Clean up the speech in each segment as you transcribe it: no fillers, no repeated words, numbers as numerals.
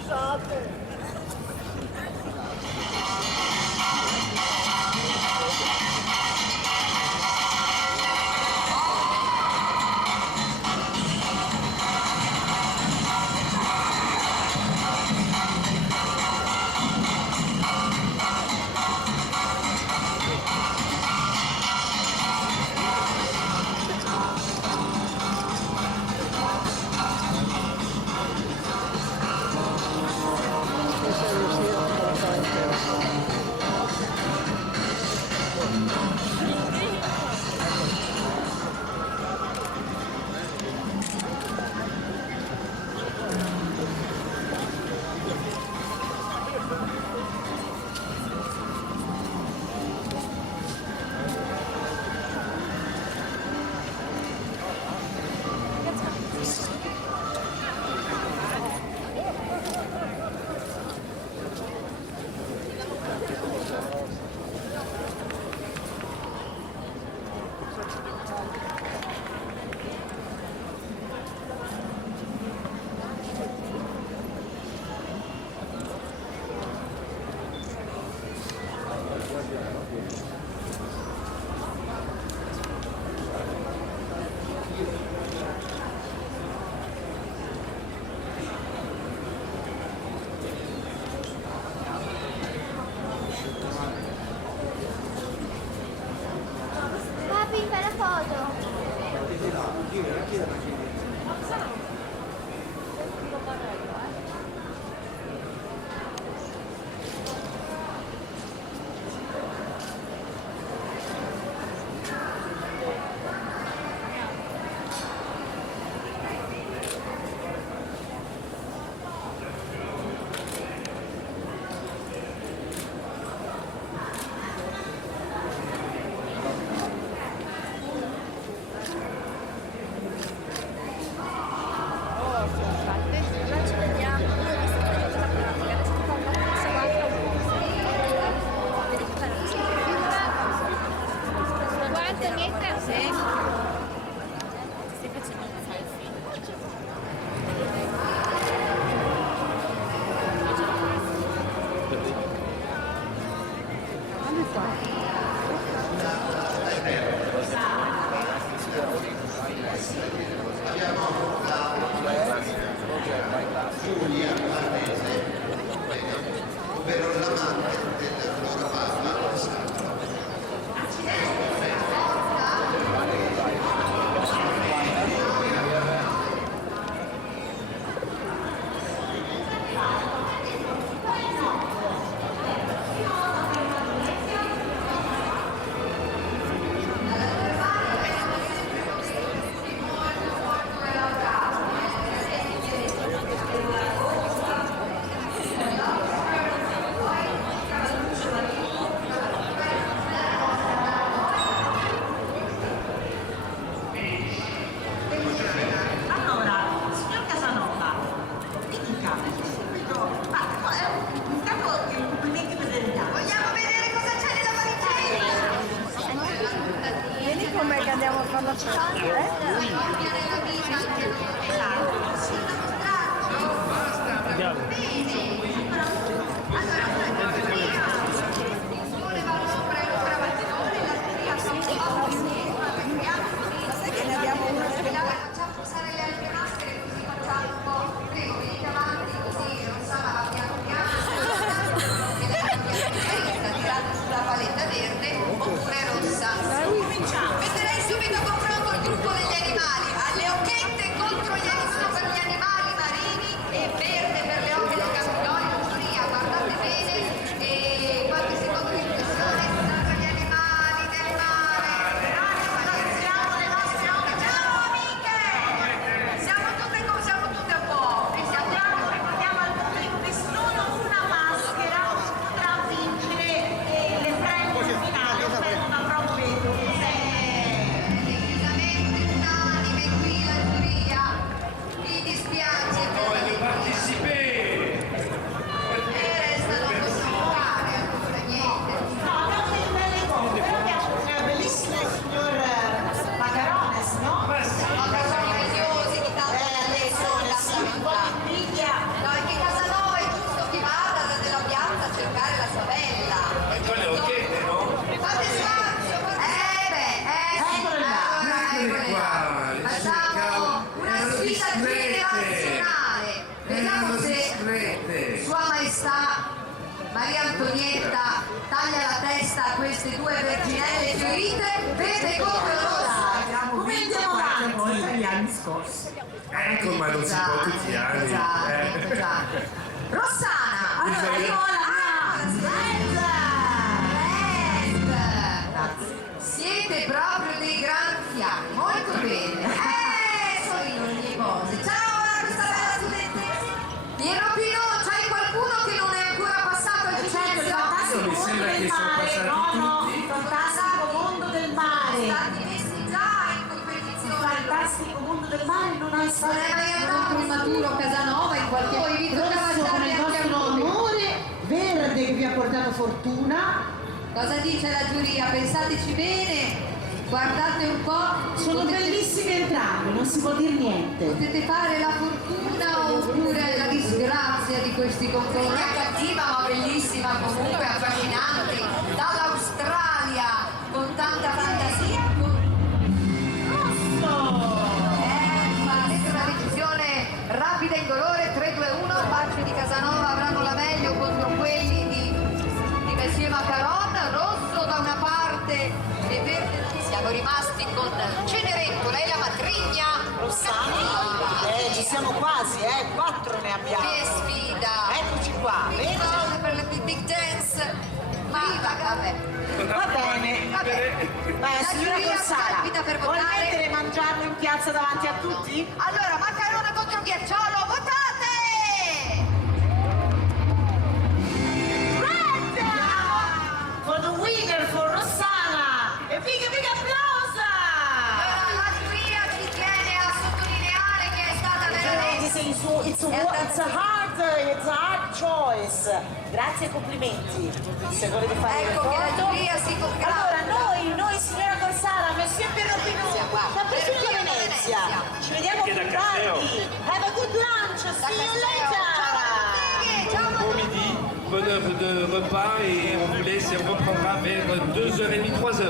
Scusate! Papi, fai la foto. Giulia Farnese, ovvero l'amante della flora fauna. Com'è che andiamo a fare la cena? Sai che ne abbiamo una? Facciamo passare le altre maschere così facciamo un po'. Prego, venite avanti così Rossana va piano piano. Sta tirando sulla paletta verde oppure rossa. Cominciamo. Metterei subito a confronto il gruppo degli animali. Alle occhette contro gli animali per gli animali marini e verde per le ocche dei campioni. Giuria, guardate bene. se Sua Maestà Maria Antonietta taglia la testa a queste due verginelle fiorite, vede come rossa. Come andiamo avanti agli anni scorsi? Ecco, ma non si può tutti gli anni. Rossana, allora io siete proprio dei gran fiammi, molto bene. Sono ogni cose. Ciao, questa bella studentessa. Piero Pino, c'hai qualcuno che non è ancora passato al giudizio? Mi sembra che sono passati tutti. Il fantastico mondo del mare. Stati messi già in competizione. Fantastico mondo del mare non hai Non è mai andato il maturo Casanova in qualche modo vi toccava stare anche a voi. Amore verde che vi ha portato fortuna. Cosa dice la giuria? Pensateci bene, guardate un po'. Sono bellissimi entrambi, non si può dire niente. Potete fare la fortuna oppure la disgrazia di questi concorrenti. È cattiva ma bellissima, comunque affascinante, dall'Australia, con tanta fantasia. Farete una decisione rapida e indolore, 3-2-1, Bacci di Casanova avranno la meglio contro quelli di Messie Macaron, rosso da una parte e verde. Siamo rimasti con Cenerentola e la matrigna Rossana, ci siamo quasi, 4 ne abbiamo. Che sfida! Eccoci qua, vedi? Per le big dance. Ma vabbè. Va bene. La Signora giuria Corsara, capita per vuoi votare? mettere mangiarlo in piazza davanti a tutti? Allora, Macarone contro Ghiacciolo, votate! For the winner, for Rossana! E big applauso! La giuria ci tiene a sottolineare che è stata veramente... It's a hard choice. Grazie e complimenti. Se volete fare Ecco le che la foto. giuria si congratula. Allora noi signora Corsara, Messie Perrotino, da Presidente Venezia. Ci vediamo più tardi. Have a good lunch. See you later. Bon midi, bonne œuvre de repas et on vous laisse et on reprendra vers 2h30, 3h.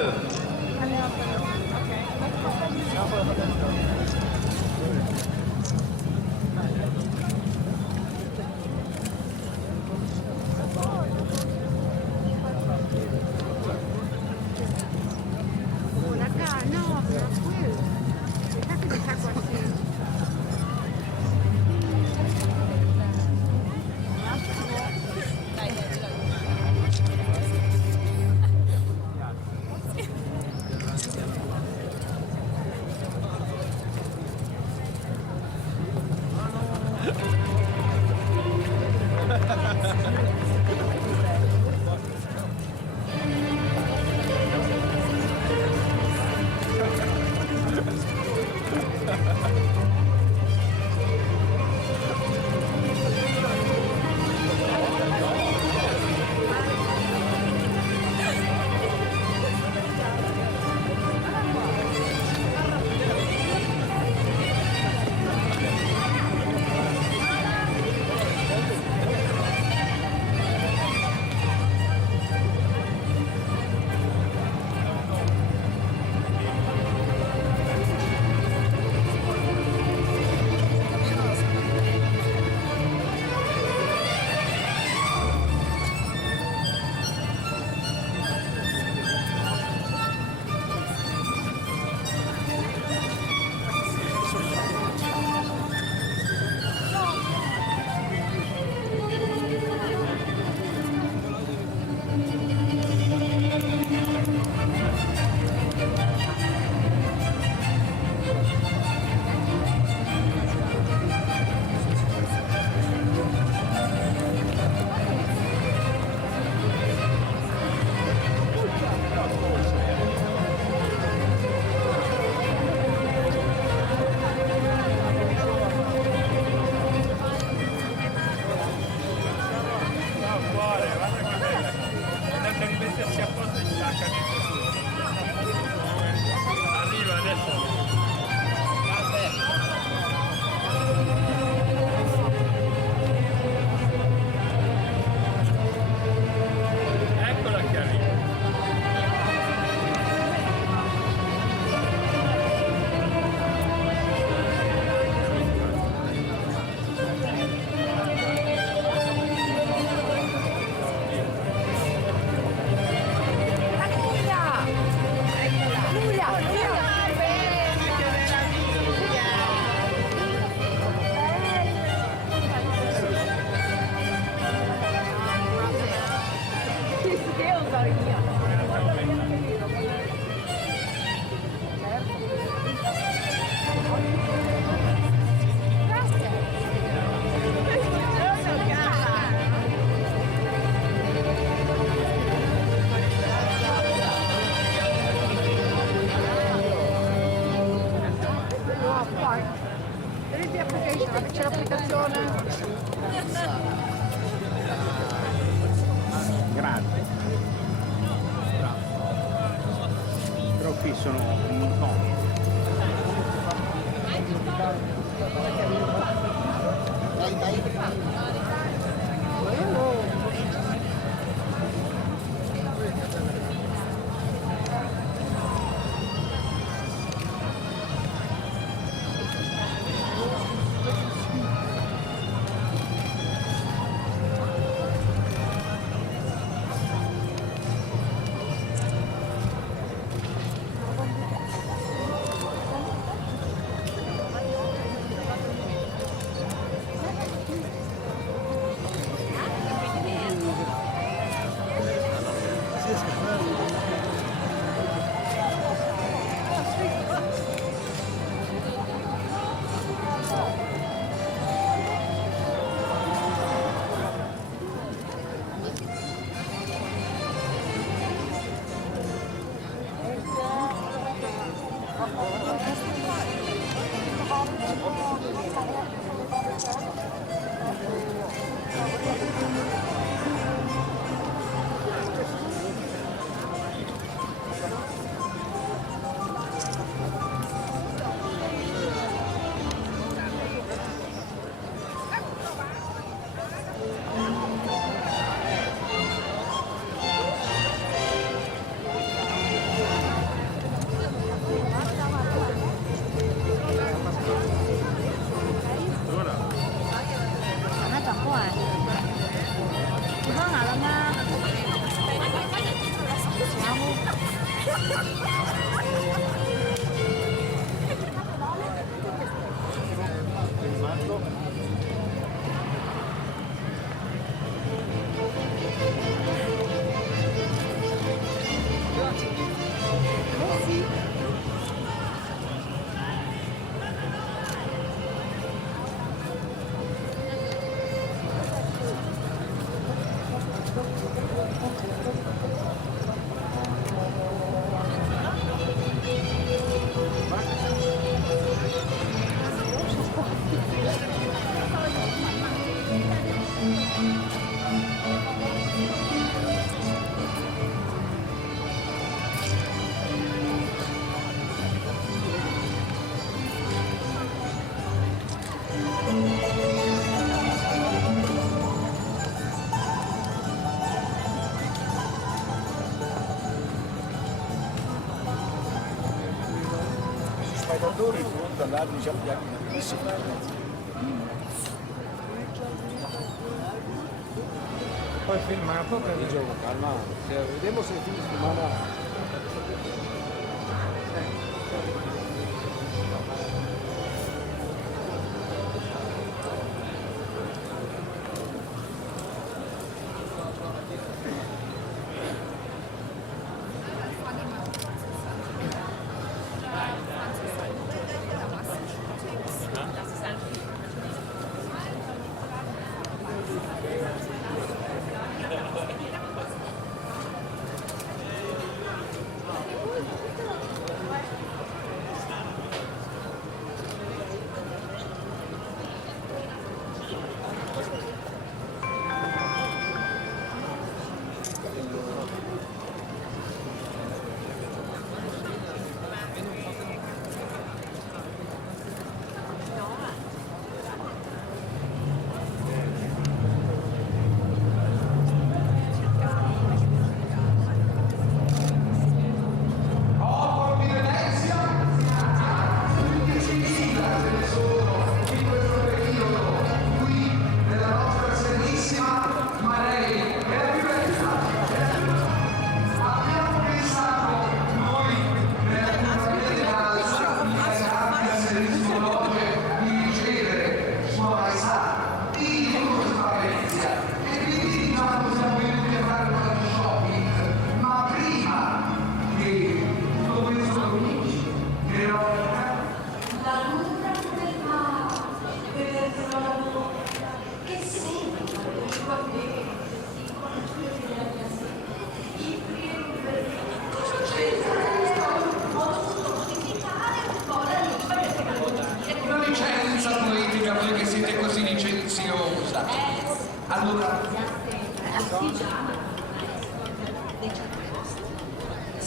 sono no. Spettatori fronte all'altro diciamo bellissimo. Poi filmato per il gioco, calma, vediamo se il film filmato.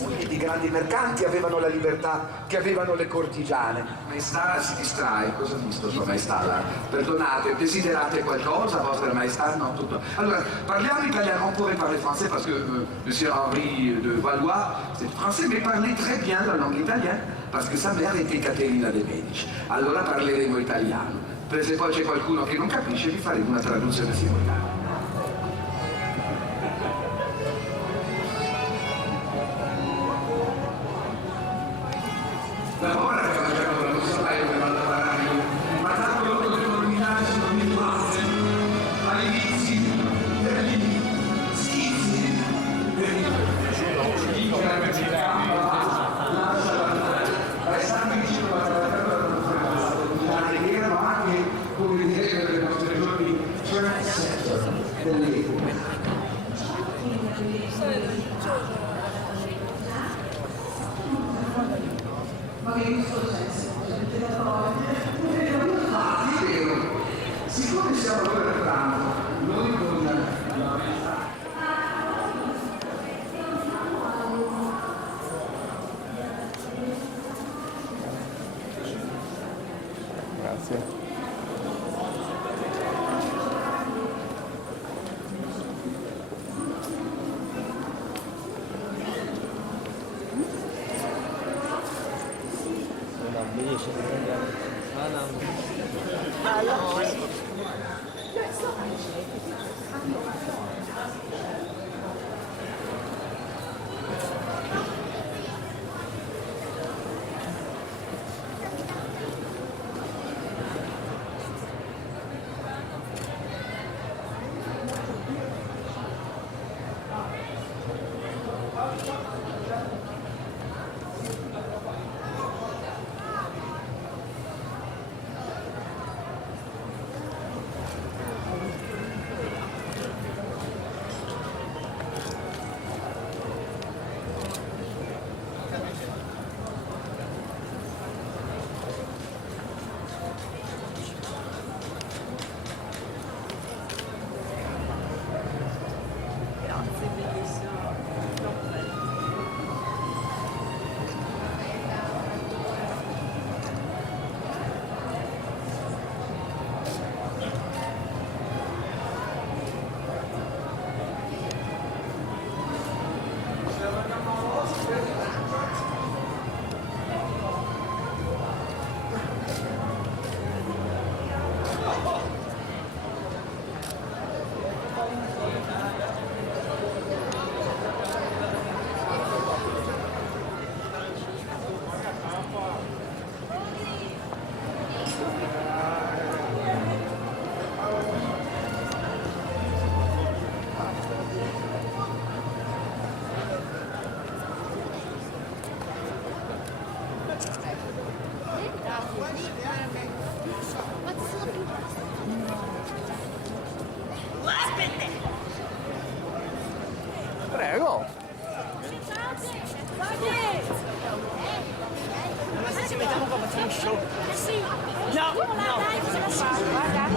I grandi mercanti avevano la libertà che avevano le cortigiane. Maestà si distrae, cosa ha visto sua maestà là? Perdonate, desiderate qualcosa, vostra maestà? No, tutto. Allora, parliamo italiano, on pourrait parler français parce que monsieur Henri de Valois, c'est français, mais parlait très bien la langue italienne, parce que sa mère était Caterina de' Medici. Allora parleremo italiano. Se poi c'è qualcuno che non capisce, vi faremo una traduzione simultanea. Ora che facciamo la nostra live per lavorare, ma tanto lo potremo nominare se non mi basta. All'inizio, per gli schizzi, per chi chiaramente il campo, restando vicino alla terra, che erano anche, come diremo nei nostri giorni, trendsetter dell'epoca. Siccome siamo governando, noi con la Grazie. Prego. Ma se ci mettiamo qua facciamo show. Sì. No, no. Dai, ce la fa. Guarda.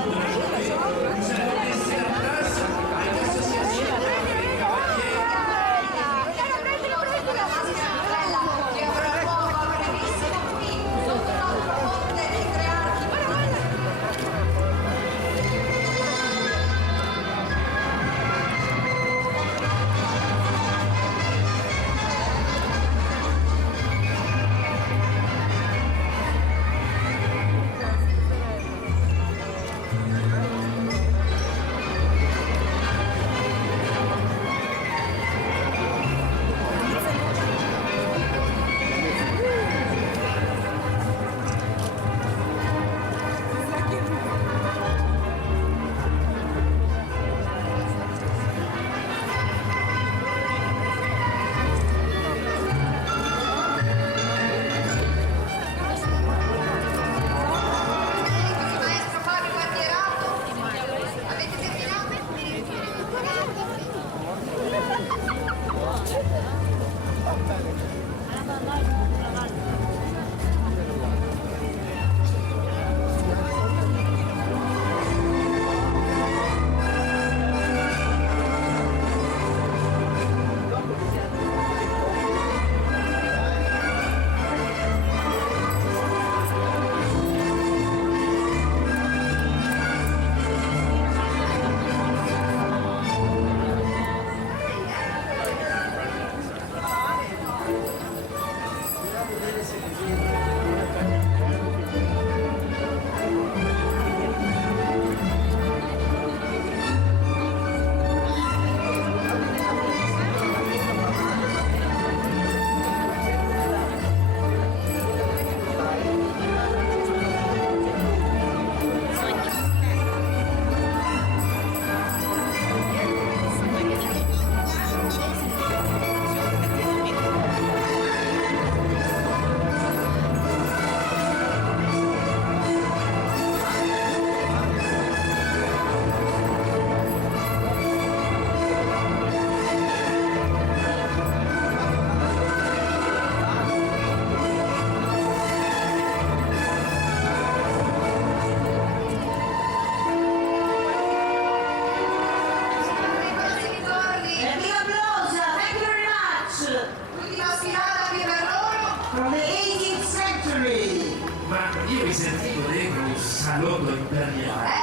salotto imperiale.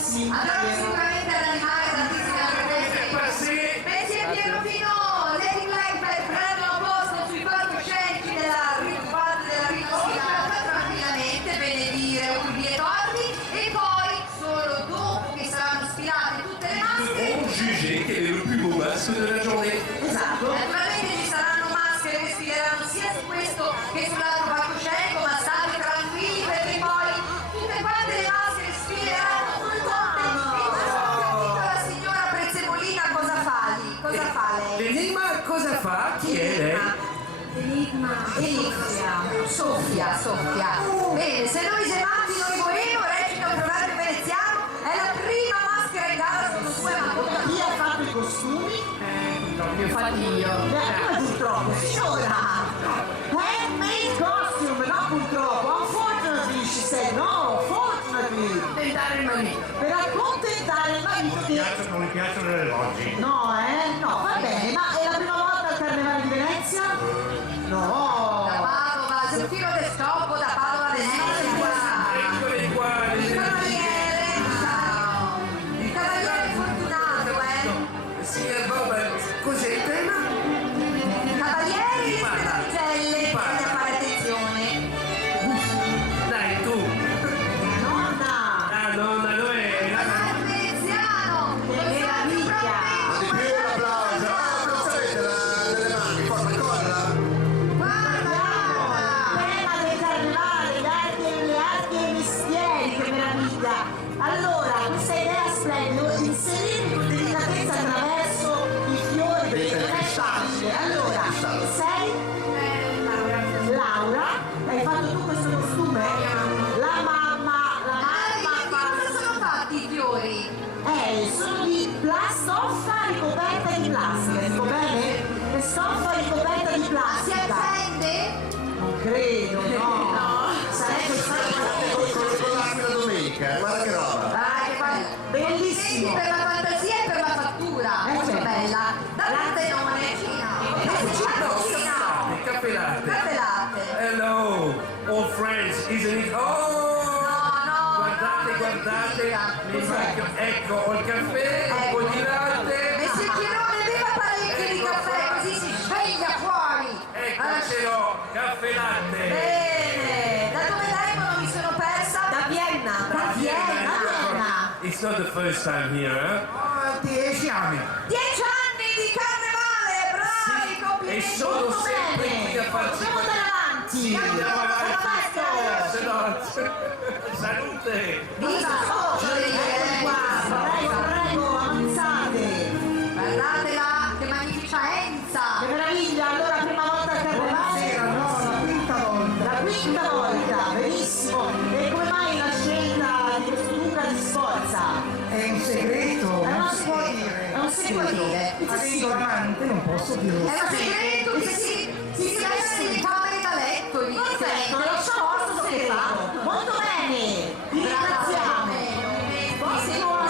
Sì. Allora sicuramente ad animare tantissime sorprese. Messie Piero Pino, Lady Blackbird prendono posto sui palcoscenici della parte della rinascita tranquillamente, benedire urbi e torbi, e poi solo dopo che saranno sfilate tutte le maschere On juger quel est le plus beau masque de la journée. esatto, naturalmente ci saranno maschere che sfileranno sia su questo che sull'altro palcoscenico, ma state tranquilli perché poi tutte quante le maschere sfileranno la signora Prezzebolina cosa fa lì? Cosa fa lei? L'enigma cosa fa? Chi è lei? Enigma. Sofia. Bene, se noi gemanti noi volemo, recita un proverbio veneziano, è la prima maschera in gara, sono due ma Chi ha fatto i costumi? li ho fatti io. Come purtroppo, signora! Handmade costume, no purtroppo! Unfortunately, she said, no, fortunately! Per accontentare il marito di... Non mi piacciono le oggi. No, no, va bene, ma è la prima volta al Carnevale di Venezia? No! Da Padova, sul filo del stoppo da Padova a Venezia. Eccoli qua, Il cavaliere fortunato, Sì, vabbè, cos'è il tema? Cavalieri di Speranzelle, bisogna fare attenzione. Dai, tu. Nonna! Ah, nonna, dov'è? Veneziano, Che meraviglia! Di più l'applauso. Non sapete delle mani, forza colla. Tema del Carnevale, le arti e i mestieri, che meraviglia! Allora, questa idea splendida, inserire con delicatezza attraverso i fiori, perché non è facile. Allora, sei? Laura, hai fatto tu questo costume? La mamma Cosa sono fatti i fiori? sono di stoffa ricoperta di plastica, dico bene? È stoffa ricoperta di Si plastica. accende? Non credo, no. Sarebbe stato Con l'altra domenica, guarda che roba. Che fai? bellissimo. Per la fantasia e per la fattura, molto certo. bella. Dall'antenone. Caffè latte. Caffè latte. Hello, old friends, isn't it? Oh! No. Guardate, mi manca, ecco, ho il caffè, un po' di latte. Messie Pierone beva parecchio di caffè, così si sveglia fuori. Ecco, ce l'ho, caffè latte. Bene. Da dove vengono? Mi sono persa? Da Vienna. Da Vienna. It's not the first time here, eh? 10 anni. 10 anni di carnevale, bravi, E complimenti. sono sempre qui a farci... Andiamo avanti. Sì, andiamo avanti. Basta. Se no, salute. Viva! Prego, avanzate. Guardatela, che magnificenza! Che meraviglia, allora prima volta al Carnevale? No, la quinta volta. La quinta volta, benissimo. E come mai la scelta di questo Duca di Sforza? È un segreto, non si può dire. È un segreto. Adesso amante non posso dirlo. È un segreto che si veste nelle camere da letto, lì. Perfetto, lo so, questo segreto. Molto bene, vi ringraziamo.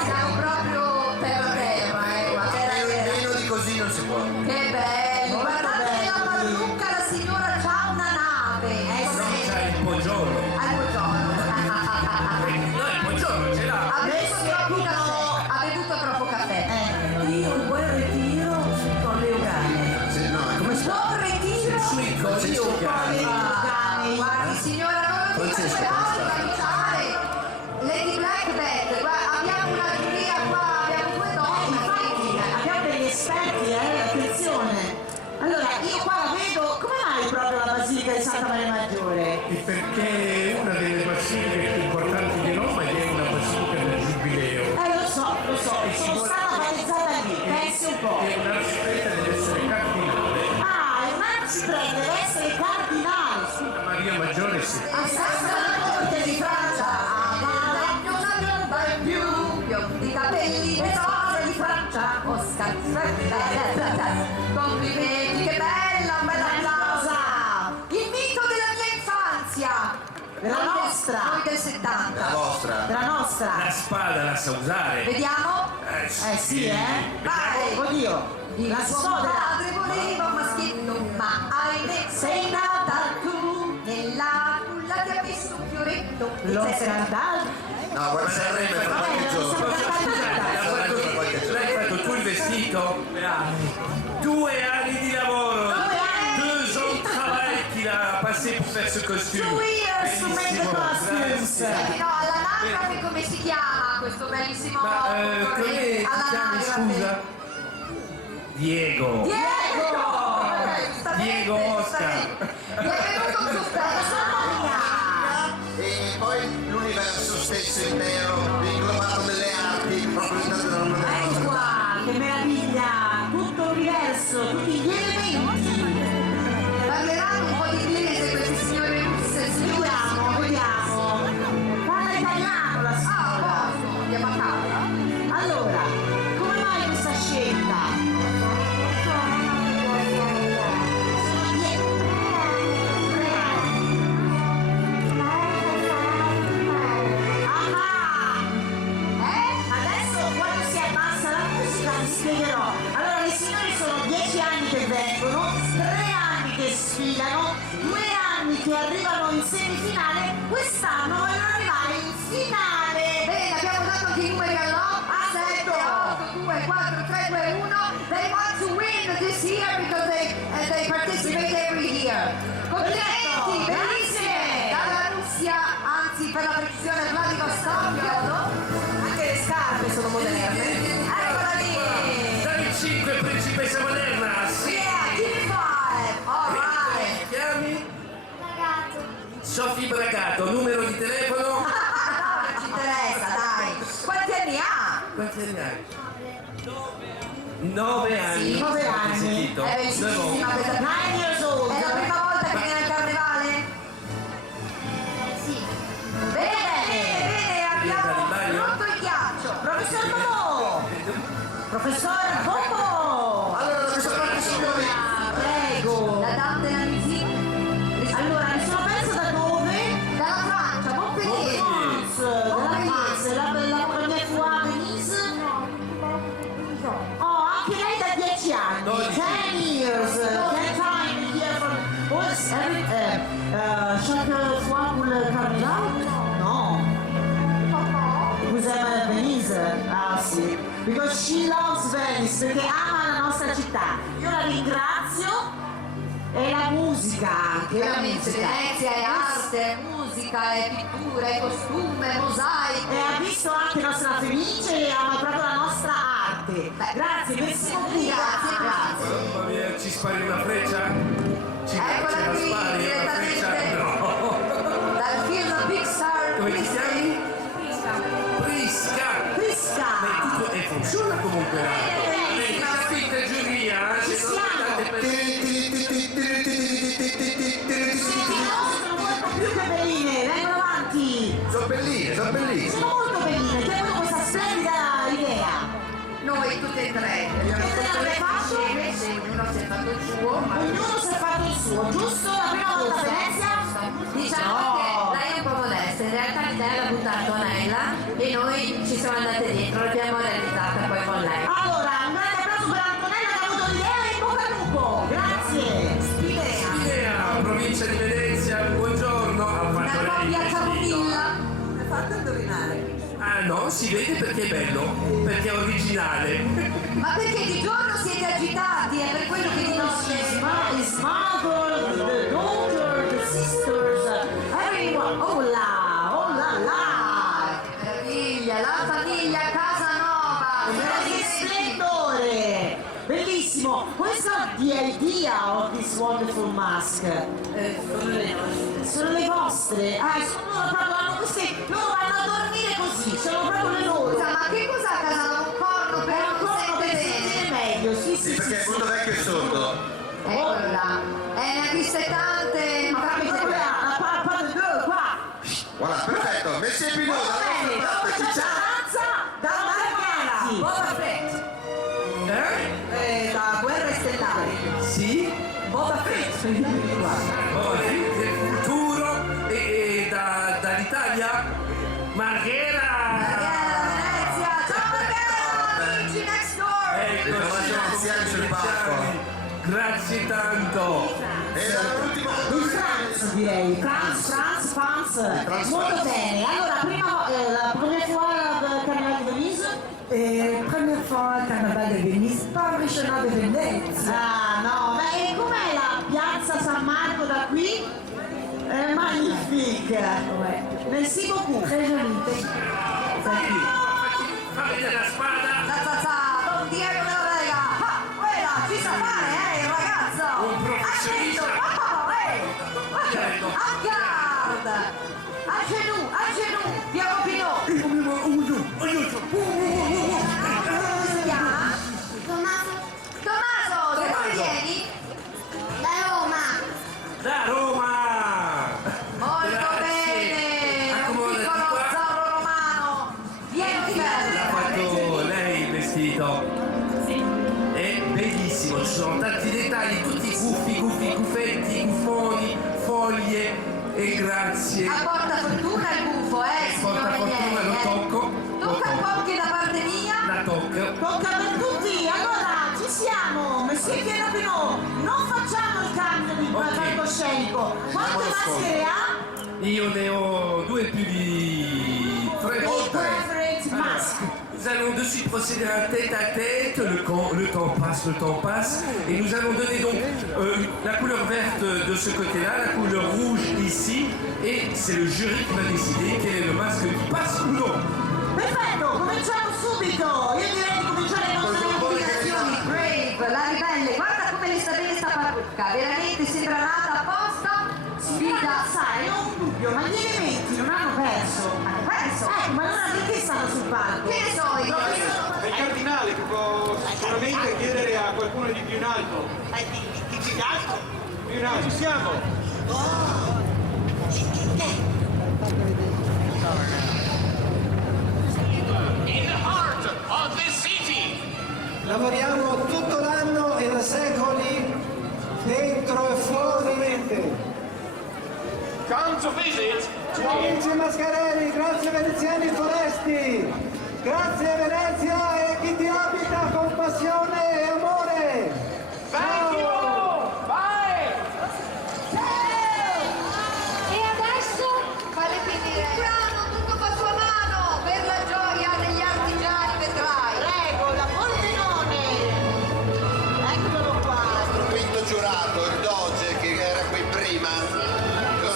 Siamo proprio terra. Meno di così non si può. Che bello! Guardate la parrucca, la signora c'ha una nave. Non c'è il poggiolo. Al buongiorno. No, il poggiolo ce l'ha. Ha bevuto troppo caffè. Io un buon ritiro con le ugane. Sì, no, come si fa? Buon ritiro. Sui coni. Guardi signora, non lo dico Francesco, per come organizzare Lady Blackbird, abbiamo una giuria qua, abbiamo due donne. Abbiamo degli esperti, attenzione. Allora, io qua la vedo, come mai proprio la Basilica di Santa Maria Maggiore? Perché è una delle basiliche più importanti di Roma ed è una basilica del Giubileo. Lo so, sono stata battezzata lì, pensi un po'. E l'arciprete deve essere cardinale. Ah, il arciprete deve essere cardinale, scusa. Maria Maggiore sì. A Santa Corte di Francia, non avrebbe più biondi capelli, le rose di Francia, Oscar. Complimenti, che bella, un bel applauso. Il mito della mia infanzia. Della nostra. Noi del 70. La vostra. Della nostra. La spada la sa usare. Vediamo? Sì, Vai. Oddio. Il La suo sfodera. padre voleva un maschietto, ma ahimè sei nata tu. Nella culla ti ha messo un fioretto. Lo scandalo. No, guarda Sanremo fra qualche giorno. L'hai fatto tu il vestito? 2 anni di lavoro. 2 ans de travail qu'il a passé pour faire ce costume. 2 years to make the costumes. No, all'anagrafe come si chiama questo bellissimo Come ti chiami, scusa? Diego Oscar. Mi è venuto un sospetto. E poi l'universo stesso intero, inglobato nelle arti, rappresentato dalla Madonna. Ecco qua, che meraviglia! Tutto l'universo, tutti gli elementi. Parleranno un po' di inglese questi signori russe, signori. Vediamo. Parla italiano la signora. Andiamo a casa. Allora, come mai questa scelta? Adesso quando si abbassa la musica vi spiegherò. Allora, le signore sono 10 anni che vengono, 3 anni che sfilano, 2 anni che arrivano in semifinale, quest'anno vogliono arrivare in finale. Bene, abbiamo dato anche i numeri all'otto. 7, 8, 2, 4, 3, 2, 1. They want to win this year because they participate every year. Complimenti, bellissime! Dalla Russia, anzi per la precisione Vladivostok. Anche le scarpe sono moderne. Eccola lì! Dai 5, principessa moderna. Yeah, give me 5! All Come right! ti chiami? Sofì Bragato, numero di telefono? Non ci interessa, dai! Quanti anni ha? Quanti anni hai? 9 anni. Sì, 9 anni. È bellissima questa. 9 years old. È la prima volta che viene al carnevale? Sì. Bene, abbiamo rotto il ghiaccio. Professor Bobo! Professor Bobo! Allora, da questa parte signori, Prego! La date della musica? Allora, mi sono perso da dove? Dalla Francia, Montpellier. France, la première fois a Venise? Oh, anche lei da 10 anni. 10 years. 10 time here from... chaque fois pour le carnaval? No. Vous aimez Venise? Ah sì. Because she loves Venice, perché ama la nostra città. Io la ringrazio. E la musica anche, la Veramente, musica. Venezia è arte, è musica, è pittura, è costume, è mosaico. E ha visto anche la nostra Fenice e ama proprio la nostra arte. Grazie, merci beaucoup. Grazie. Mamma mia, ci spari una freccia? Ce Eccola la qui, spari una freccia? direttamente No. dal film Pixar. Come ti chiami? Prisca. Prisca. E funziona comunque là. Vedi, capite giuria? Se non state per... Sono molto più che belline, vengono avanti. sono bellissime, sono bellissime. Sono molto belline, che hanno questa splendida idea. Noi tutte e tre abbiamo fatto le fasce, se ognuno si è fatto il suo, ma Ognuno si è fatto il suo, giusto? La prima volta a Venezia? diciamo che lei è un po' modesta, in realtà l'idea l'ha buttata Antonella e noi ci siamo andate dietro, l'abbiamo realizzata poi con lei. Allora, un grande applauso per Antonella che ha avuto l'idea e in bocca al lupo. Grazie. Idea, provincia di Venezia, buongiorno. Ha Una fatto lei coppia il vestito. camomilla. Mi fatto indovinare. Ah no, si vede perché è bello, perché è originale. Ma perché di giorno siete agitati, è per quello che di notte... His mother, the daughter, the sisters, everyone. Oh la la. Che meraviglia, la famiglia Casanova. Che splendore! Bellissimo! Questo è the idea of this wonderful mask. Sono le vostre? Ah, sono loro proprio, hanno queste. Loro vanno a dormire così, sono proprio le loro. Scusa, ma che cos'ha Casanova? Un corno per non sente bene? Meglio, sì, Sì, perché è molto vecchio e sordo. Eccola, ne ha viste tante, ma fammi Proprio vedere. la papà del due qua. Guarda, perfetto, messi in piedi, Bene, dalla dove nostra c'è parte, danza? Da ragazzi. Boba Fett. La guerra stellare. Sì? Boba Fett. Oh, del futuro e dall'Italia? Marghera! Venezia, ciao Marghera, amici next door. Ecco, Le trovazioni anziani sul palco. Grazie tanto! E dall'ultimo In France direi, France, molto bene. Allora, prima, la guarda che mi spaventa la Venezia. Ah no, ma e com'è la piazza San Marco da qui? È magnifique. Merci beaucoup. Très jolie. Fa vedere la spada. Don Diego della Lega. Ah, quella, ci sa fare, il ragazzo. Un professionista. A garde. A genoux, Piero Pinot. Tommaso, da dove vieni? Da Roma. Molto Grazie. bene, un Accomodati piccolo qua. zorro romano, pieno di L'ha fatto lei il vestito. È bellissimo, ci sono tanti dettagli, tutti gufi, guffetti, guffoni, foglie e grazie. A porta fortuna il buffo, Porta signore fortuna, miei, lo tocco. Tocca un po' anche da parte mia. La tocca. Tocca per tutti, allora ci siamo, Messie Piero Pinot, non facciamo il cambio di palcoscenico. Quante maschere ha? Io ne ho due più di 3 volte. Favorite mask. Nous allons de suite procéder à tête, le temps passe, et nous allons donner donc la couleur verte de ce côté-là, la couleur rouge ici, et c'est le jury qui va décider quel est le masque qui passe ou non. Perfetto, cominciamo subito, io direi di cominciare con le Combinazioni Brave, la ribelle, guarda come le sta bene sta parrucca, veramente sembra nata apposta, sfida. Sai, ho un dubbio, ma gli elementi non hanno perso. Hanno perso? Ma allora perché stanno sul palco? Che ne so io? È il cardinale che può sicuramente chiedere a qualcuno di più in alto. Di più in alto? Più in alto, ci siamo! In the heart of this city. Lavoriamo tutto l'anno e da secoli, dentro e fuori mente. Come to visit. Amici Mascarelli, grazie veneziani foresti, grazie Venezia e chi ti abita con passione e amore. Thank you all. Bye. E adesso falle finire. Brano, tutto fa sua mano per la gioia degli artigiani, vedrai. Prego, da Pordenone. Eccolo qua. Il quinto giurato, il Doge che era qui prima.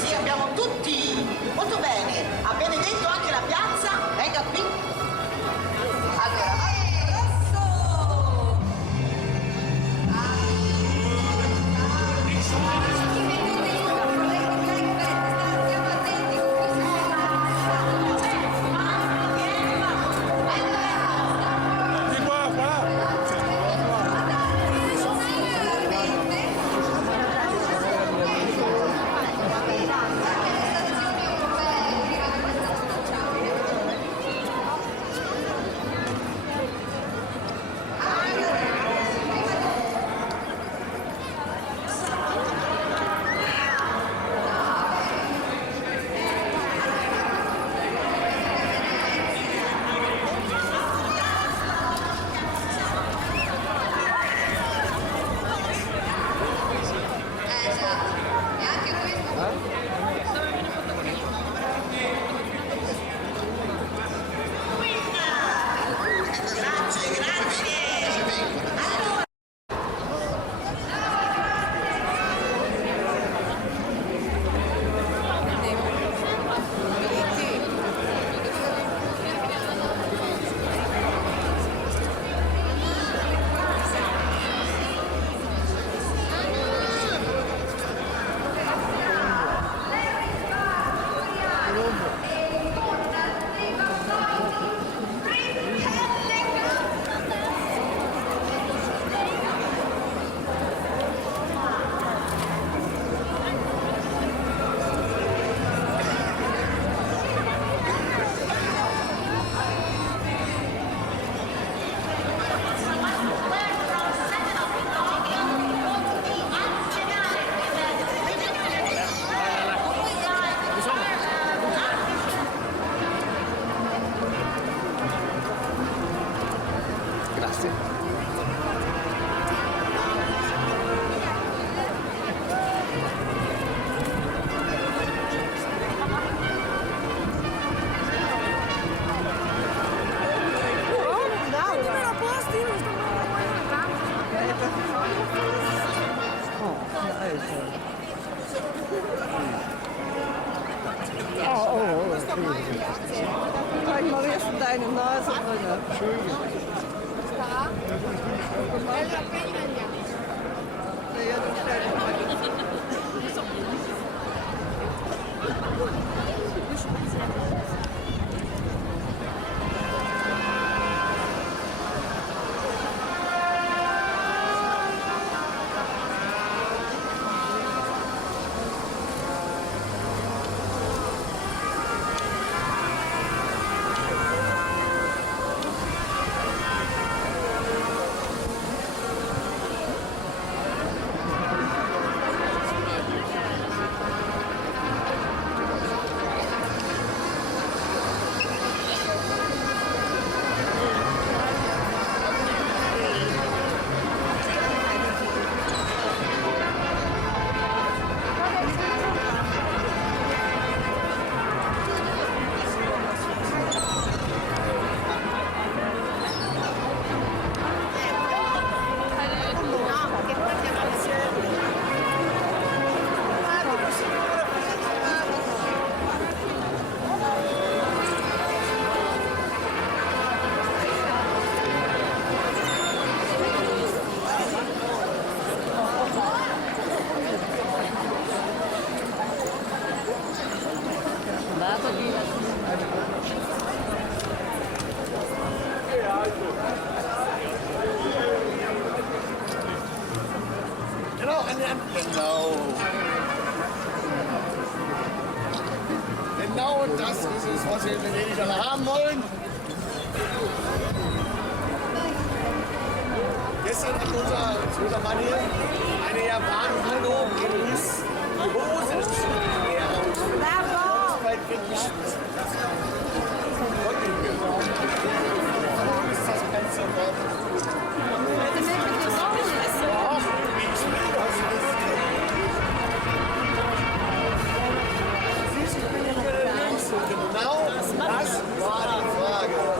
Sì, abbiamo tutti molto bene. Ha benedetto anche la piazza. Venga qui. Allora, adesso Kijk maar weer van deine Nase. Genau das ist es, was wir in Venedig alle haben wollen. Gestern hat unser Mann hier eine Japan-Handlung in Nice die Hose aus. Bravo! Bei weggeschmissen. Ist das Ganze Genau, das war die Frage.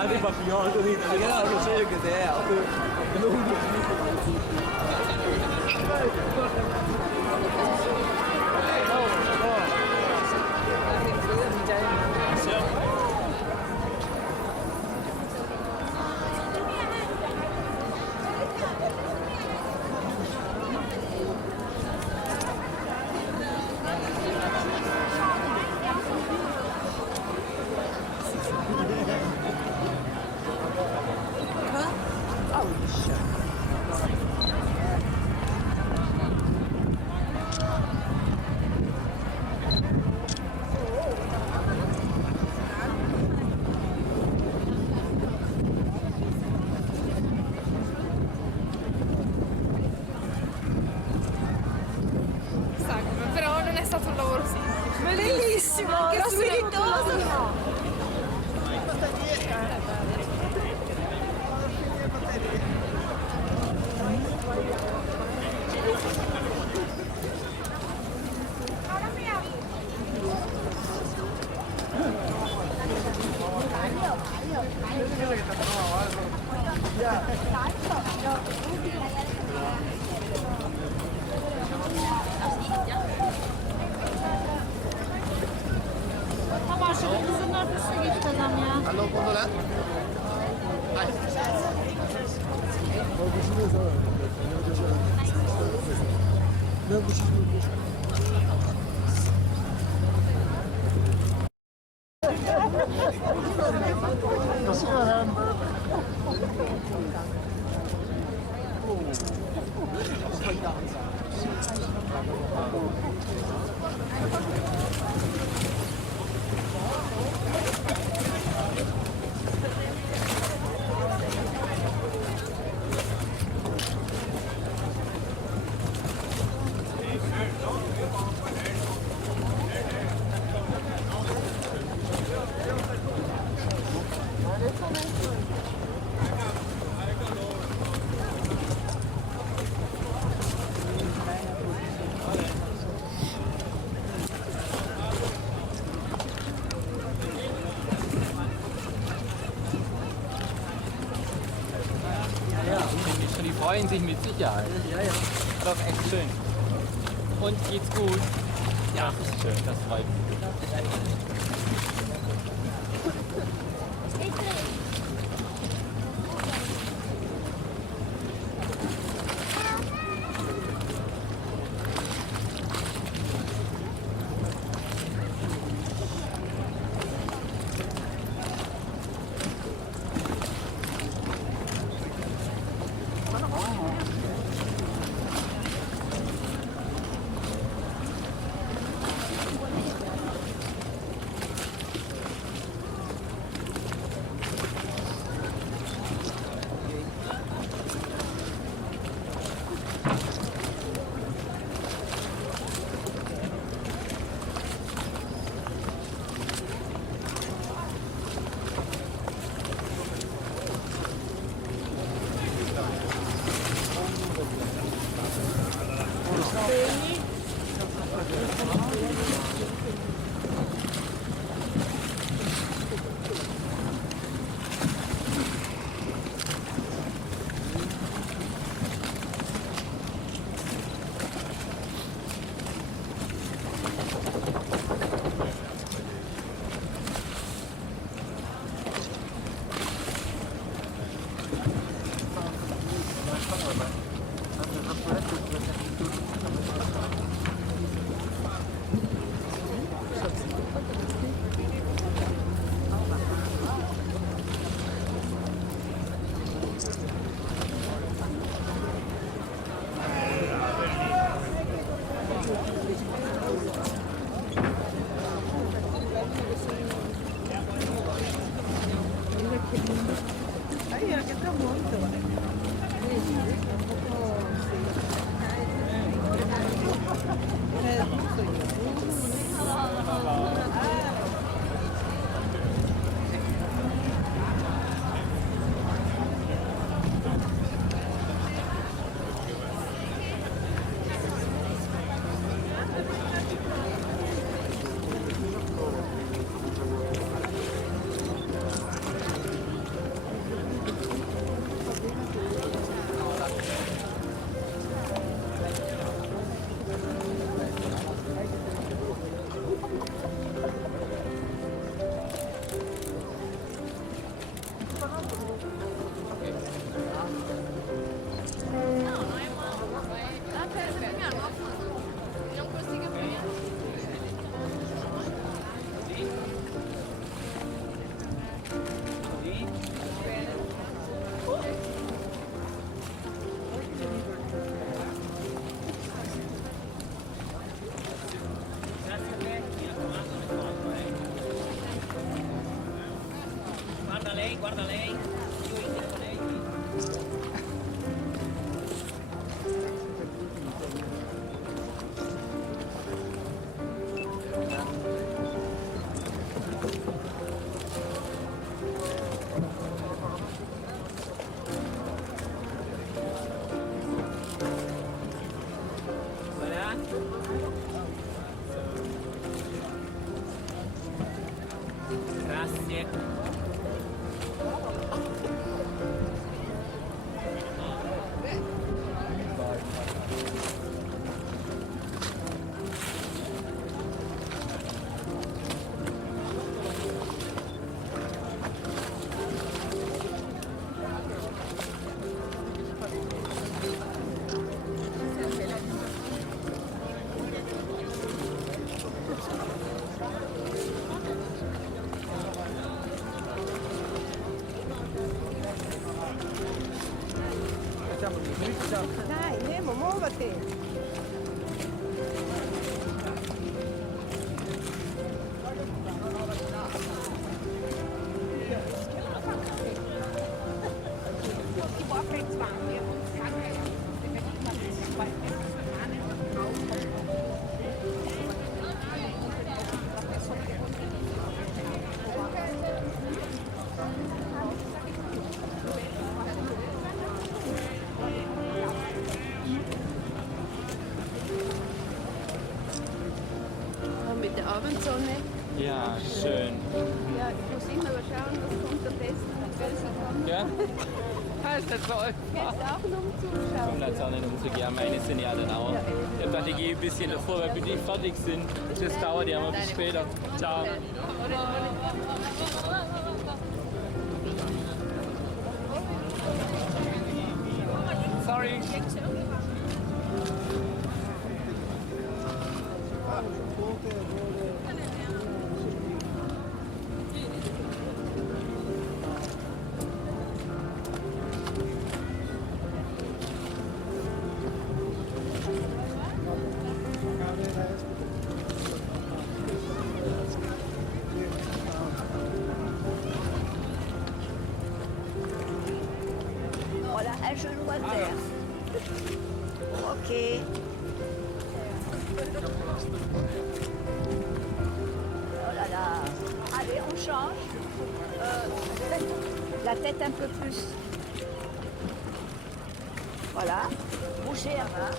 Ah, des papillons, regarde, je sais que c'est Però non è stato un lavoro semplice. Bellissimo, che spiritoso! Tamam, şu kızın arkasına geç adam ya. Hallo, Gondola. Ja, doch echt schön. Und geht's gut? Ja, das ist schön, das freut mich. Guarda lei. Grazie. Dai, Nemo, muovati! Mit der Abendsonne. Ja, schön. Ja, ich muss immer schauen, was kommt am besten. Ja? Ist das für euch? Jetzt auch noch um Zuschauen. Um Laternen umzugehen. Meine sind ja dann auch. Ich hab gedacht, ich gehe ein bisschen davor, weil wir nicht fertig sind. Das dauert ja mal bis später. Ciao. Sorry. Voilà, un genou à terre. Ok. Oh là là. Allez, on change. La tête un peu plus. Voilà. Bougez un peu.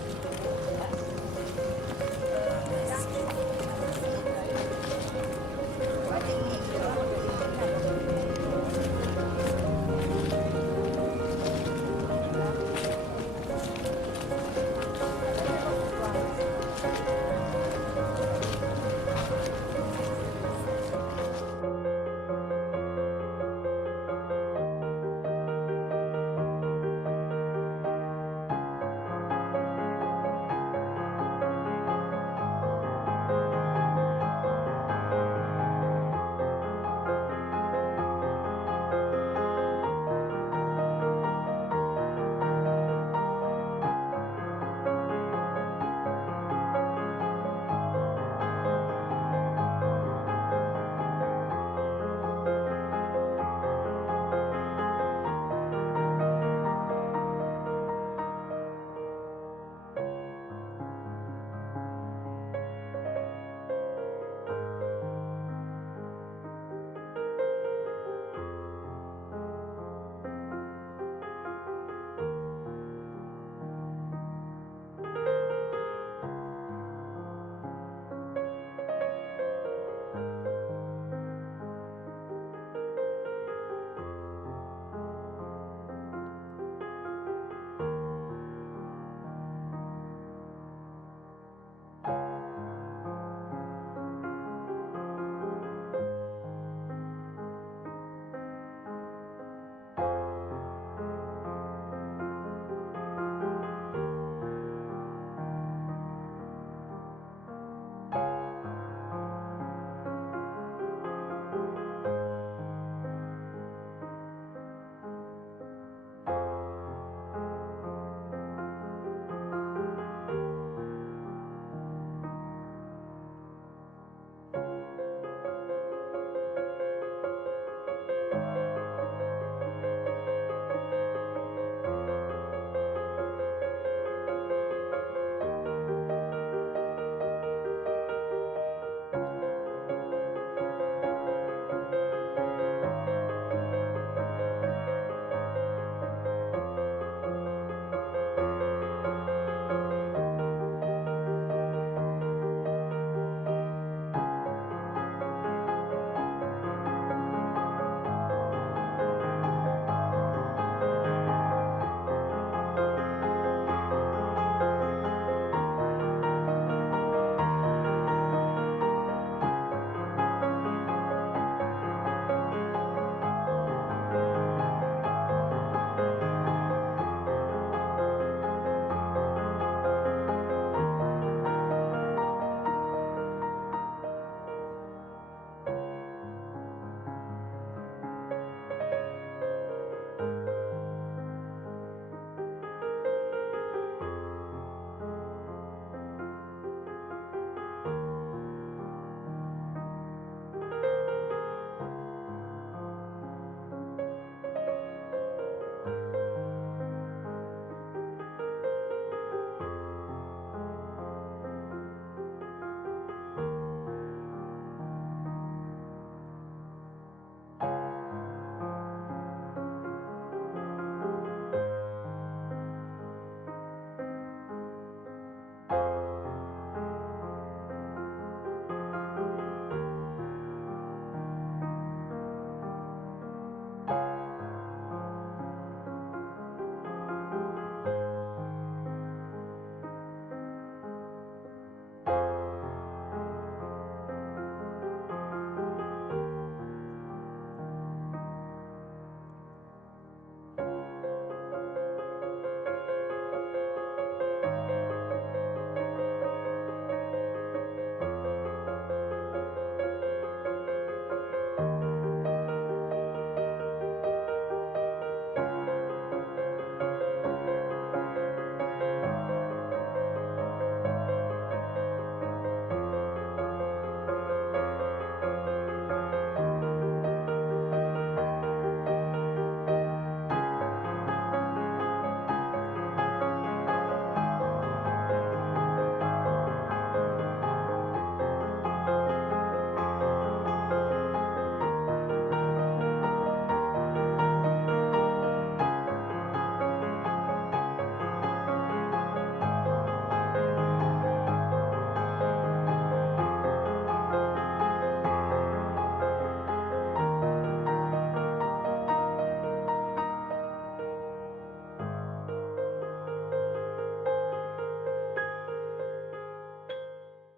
Allez.